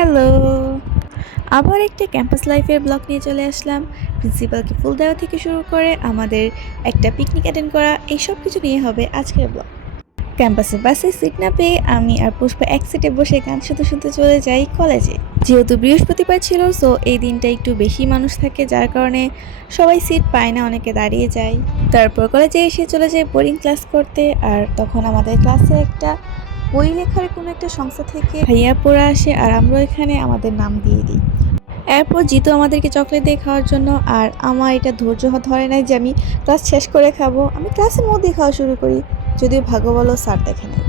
Hello! আবার একটা campus লাইফের ব্লগ নিয়ে চলে আসলাম। প্রিন্সিপালকে ফুল দেওয়া থেকে শুরু করে আমাদের একটা পিকনিক অ্যাটেন্ড করা এই সব কিছু নিয়ে হবে আজকের ব্লগ। ক্যাম্পাসে বাসে সিট না পেয়ে আমি আর পুষ্পা এক সিটে বসে গান শুনতে শুনতে চলে যাই কলেজে। যেহেতু বৃহস্পতিবার ছিল সো এই দিনটা একটু বেশি মানুষ থাকে যার কারণে সবাই সিট পায় না, অনেকে দাঁড়িয়ে যায়। তারপর কলেজে এসে চলে যাই বোরিং ক্লাস করতে। আর তখন আমাদের ক্লাসে একটা বই লেখার কোনো একটা সংস্থা থেকে ভাইয়া পড়ে আসে আর আমরা এখানে আমাদের নাম দিয়ে দিই। এরপর জিতু আমাদেরকে চকলেট দিয়ে খাওয়ার জন্য, আর আমার এটা ধৈর্য ধরে নাই যে আমি ক্লাস শেষ করে খাবো। আমি ক্লাসের মধ্যেই খাওয়া শুরু করি, যদিও ভাগ্য বলো স্যার দেখে নাই।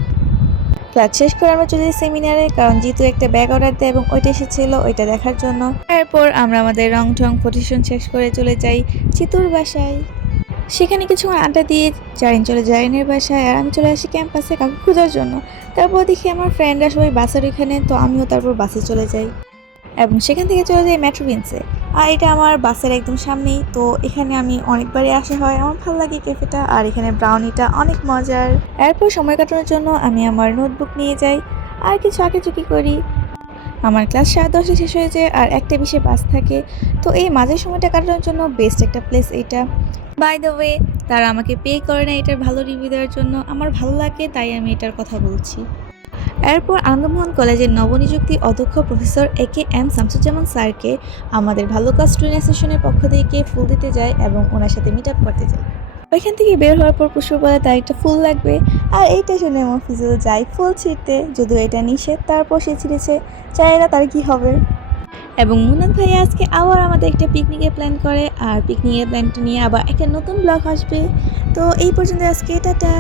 ক্লাস শেষ করে আমরা চলে যাই সেমিনারে, কারণ জিতু একটা ব্যাগ অর্ডার দেয় এবং ওইটা এসেছিল ওইটা দেখার জন্য। এরপর আমরা আমাদের রং ঠং ফটোশন শেষ করে চলে যাই জিতুর বাসায়। সেখানে কিছুক্ষণ আড্ডা দিয়ে জারিন চলে জারিনের বাসায়, আর আমি চলে আসি ক্যাম্পাসে কাউকে খোঁজার জন্য। তারপর দেখি আমার ফ্রেন্ডরা সবাই বাসের ওইখানে, তো আমিও তারপর বাসে চলে যাই এবং সেখান থেকে চলে যাই মেট্রো প্রিন্সে। আর এটা আমার বাসের একদম সামনেই, তো এখানে আমি অনেকবারই আসা হয়। আমার ভালো লাগে ক্যাফেটা, আর এখানে ব্রাউনিটা অনেক মজার। এরপর সময় কাটানোর জন্য আমি আমার নোটবুক নিয়ে যাই আর কিছু আঁকিঝুঁকি করি। আমার ক্লাস 10:30 শেষ হয়ে যায় আর 1:20 বাস থাকে, তো এই মাঝের সময়টা কাটানোর জন্য বেস্ট একটা প্লেস এটা। বাই দ্য ওয়ে, তারা আমাকে পে করে না এটার ভালো রিভিউ দেওয়ার জন্য, আমার ভালো লাগে তাই আমি এটার কথা বলছি। এরপর আনন্দমোহন কলেজের নবনিযুক্তি অধ্যক্ষ প্রফেসর AKM শামসুজ্জামান স্যারকে আমাদের ভালো কাজ স্টুডেন্ট অ্যাসোসিয়েশনের পক্ষ থেকে ফুল দিতে যায় এবং ওনার সাথে মিট আপ করতে যাই। ওইখান থেকে বের হওয়ার পর পুষ্প বলে তার একটা ফুল লাগবে, আর এইটা শুনে মফিজুল যায় ফুল ছিঁড়তে, যদিও এটা নিষেধ, তারপর সে ছিঁড়েছে, চাই না তার কি হবে। এবং মুনাদ ভাইয়া আজকে আবার আমাদের একটা পিকনিকের প্ল্যান করে, আর পিকনিকের প্ল্যানটা নিয়ে আবার একটা নতুন ব্লগ আসবে। তো এই পর্যন্ত আজকে টাটা।